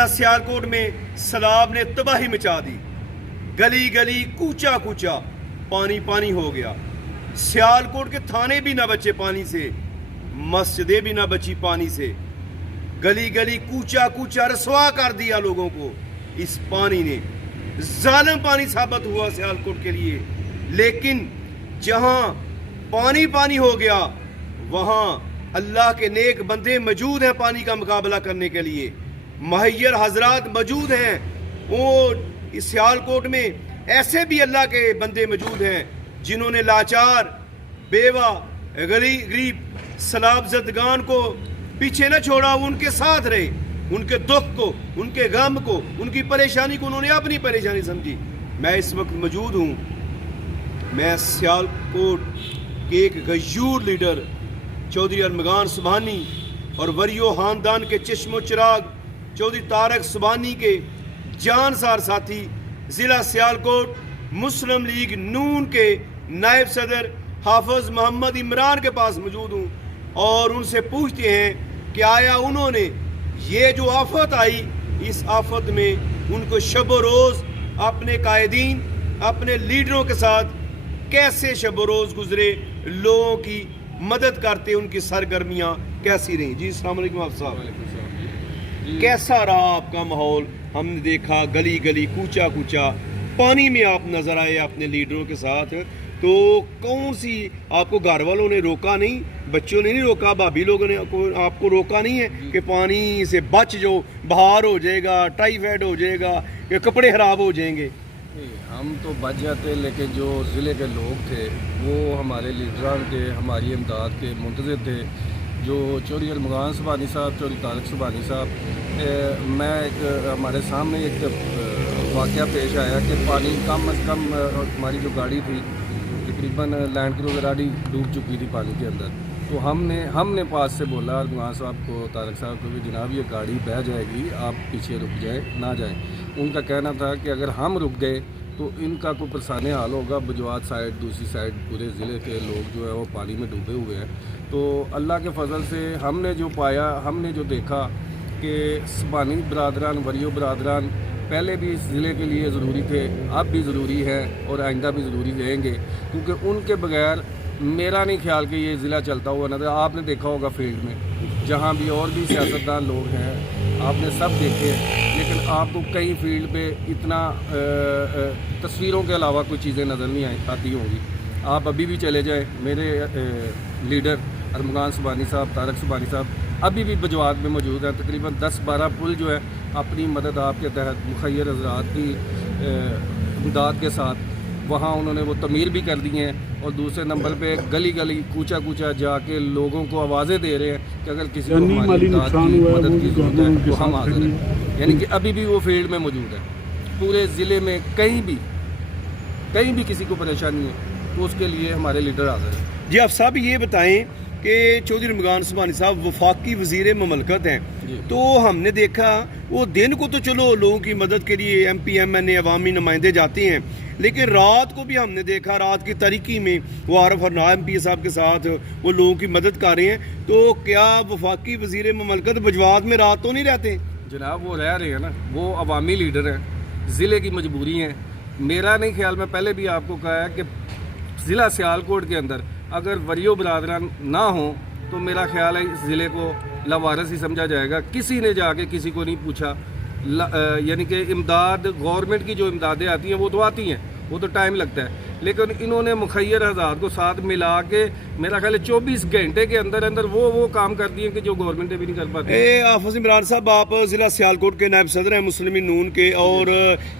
ضلع سیالکوٹ میں سیلاب نے تباہی مچا دی. گلی گلی کوچا کوچا پانی پانی ہو گیا. سیالکوٹ کے تھانے بھی نہ بچے پانی سے, مسجدیں بھی نہ بچی پانی سے. گلی گلی کوچا کوچا رسوا کر دیا لوگوں کو اس پانی نے. ظالم پانی ثابت ہوا سیالکوٹ کے لیے. لیکن جہاں پانی پانی ہو گیا وہاں اللہ کے نیک بندے موجود ہیں پانی کا مقابلہ کرنے کے لیے. مہیر حضرات موجود ہیں. وہ اس سیالکوٹ میں ایسے بھی اللہ کے بندے موجود ہیں جنہوں نے لاچار, بیوہ, غریب, سیلاب زدگان کو پیچھے نہ چھوڑا. وہ ان کے ساتھ رہے. ان کے دکھ کو, ان کے غم کو, ان کی پریشانی کو انہوں نے اپنی پریشانی سمجھی. میں اس وقت موجود ہوں. میں سیالکوٹ کے ایک غیور لیڈر چودھری ارمغان سبحانی اور وریو خاندان کے چشم و چراغ چودھری طارق سبحانی کے جانسار ساتھی ضلع سیالکوٹ مسلم لیگ نون کے نائب صدر حافظ محمد عمران کے پاس موجود ہوں اور ان سے پوچھتے ہیں کہ آیا انہوں نے یہ جو آفت آئی اس آفت میں ان کو شب و روز اپنے قائدین, اپنے لیڈروں کے ساتھ کیسے شب و روز گزرے, لوگوں کی مدد کرتے, ان کی سرگرمیاں کیسی رہیں. جی السلام علیکم آپ صاحب. کیسا رہا آپ کا ماحول؟ ہم نے دیکھا گلی گلی کوچا کوچا پانی میں آپ نظر آئے اپنے لیڈروں کے ساتھ. تو کون سی آپ کو گھر والوں نے روکا نہیں, بچوں نے نہیں روکا, بھابھی لوگوں نے آپ کو روکا نہیں ہے کہ پانی سے بچ جو بہار ہو جائے گا, ٹائیفائڈ ہو جائے گا, کہ کپڑے خراب ہو جائیں گے؟ ہم تو بچ جاتے, لیکن جو ضلع کے لوگ تھے وہ ہمارے لیڈران کے, ہماری امداد کے منتظر تھے. جو چودھری ارمغان سبحانی صاحب, چودھری طارق سبحانی صاحب, میں ایک ہمارے سامنے ایک واقعہ پیش آیا کہ پانی کم از کم ہماری جو گاڑی تھی تقریباً لینڈ کروزر گاڑی ڈوب چکی تھی پانی کے اندر. تو ہم نے پاس سے بولا ارمغان صاحب کو, طارق صاحب کو کہ جناب یہ گاڑی بہہ جائے گی, آپ پیچھے رک جائیں, نہ جائیں. ان کا کہنا تھا کہ اگر ہم رک گئے تو ان کا کوئی پرسانِ حال ہوگا. بجوات سائڈ, دوسری سائڈ پورے ضلع کے لوگ جو ہے وہ پانی میں ڈوبے ہوئے ہیں. تو اللہ کے فضل سے ہم نے جو پایا, ہم نے جو دیکھا کہ سبحانی برادران, وریو برادران پہلے بھی اس ضلع کے لیے ضروری تھے, اب بھی ضروری ہیں اور آئندہ بھی ضروری رہیں گے, کیونکہ ان کے بغیر میرا نہیں خیال کہ یہ ضلع چلتا ہوا نظر. آپ نے دیکھا ہوگا فیلڈ میں جہاں بھی اور بھی سیاستدان لوگ ہیں, آپ نے سب دیکھے, لیکن آپ کو کئی فیلڈ پہ اتنا تصویروں کے علاوہ کوئی چیزیں نظر نہیں آتی ہوں گی. آپ ابھی بھی چلے جائیں, میرے لیڈر ارمغان سبحانی صاحب, طارق سبحانی صاحب ابھی بھی بجوات میں موجود ہیں. تقریباً 10-12 پل جو ہے اپنی مدد آپ کے تحت مخیر حضرات کی امداد کے ساتھ وہاں انہوں نے وہ تعمیر بھی کر دی ہیں. اور دوسرے نمبر پہ گلی گلی کوچا کوچا جا کے لوگوں کو آوازیں دے رہے ہیں کہ اگر کسی کو ہماری امداد کی مدد کی ضرورت ہے تو ہم حاضر ہیں. یعنی کہ ابھی بھی وہ فیلڈ میں موجود ہے. پورے ضلع میں کہیں بھی کسی کو پریشانی ہے تو اس کے لیے ہمارے لیڈر حاضر ہیں. جی آپ صاحب یہ بتائیں کہ چودھری ارمغان سبحانی صاحب وفاقی وزیر مملکت ہیں, تو ہم نے دیکھا وہ دن کو تو چلو لوگوں کی مدد کے لیے ایم پی ایم این اے عوامی نمائندے جاتے ہیں, لیکن رات کو بھی ہم نے دیکھا رات کی تاریکی میں وہ عارف اور ایم پی صاحب کے ساتھ وہ لوگوں کی مدد کر رہے ہیں. تو کیا وفاقی وزیر مملکت بجوات میں رات تو نہیں رہتے؟ جناب وہ رہ رہے ہیں نا, وہ عوامی لیڈر ہیں, ضلع کی مجبوری ہیں. میرا نہیں خیال, میں پہلے بھی آپ کو کہا ہے کہ ضلع سیالکوٹ کے اندر اگر وریو برادران نہ ہوں تو میرا خیال ہے اس ضلع کو لاوارث ہی سمجھا جائے گا. کسی نے جا کے کسی کو نہیں پوچھا. یعنی کہ امداد, گورنمنٹ کی جو امدادیں آتی ہیں وہ تو آتی ہیں, وہ تو ٹائم لگتا ہے, لیکن انہوں نے مخیر حضرات کو ساتھ ملا کے میرا خیال ہے 24 گھنٹے کے اندر اندر وہ کام کر دیے کہ جو گورنمنٹ بھی نہیں کر پاتی. حافظ عمران صاحب, آپ ضلع سیالکوٹ کے نائب صدر ہیں مسلم نون کے, اور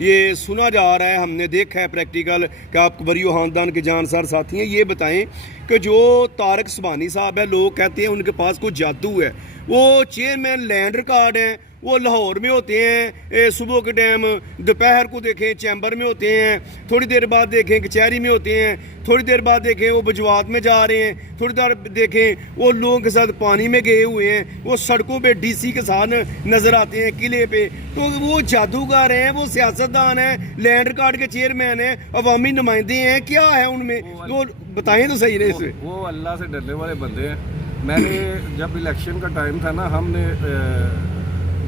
یہ سنا جا رہا ہے, ہم نے دیکھا ہے پریکٹیکل کہ آپ وریو خاندان کے جانسار ساتھی ہیں. یہ بتائیں کہ جو طارق سبحانی صاحب ہے, لوگ کہتے ہیں ان کے پاس کوئی جادو ہے, وہ چیئرمین لینڈ ریکارڈ ہیں, وہ لاہور میں ہوتے ہیں صبح کے ٹائم, دوپہر کو دیکھیں چیمبر میں ہوتے ہیں, تھوڑی دیر بعد دیکھیں کچہری میں ہوتے ہیں, تھوڑی دیر بعد دیکھیں وہ بجوات میں جا رہے ہیں, تھوڑی دیر دیکھیں وہ لوگوں کے ساتھ پانی میں گئے ہوئے ہیں, وہ سڑکوں پہ ڈی سی کے ساتھ نظر آتے ہیں قلعے پہ. تو وہ جادوگر ہیں, وہ سیاستدان ہیں, لینڈ ریکارڈ کے چیئرمین ہیں, عوامی نمائندے ہیں, کیا ہے ان میں؟ وہ بتائیں تو صحیح رہے سے. وہ اللہ سے ڈرنے والے بندے ہیں. میں نے جب الیکشن کا ٹائم تھا نا, ہم نے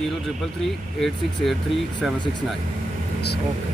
03338683769।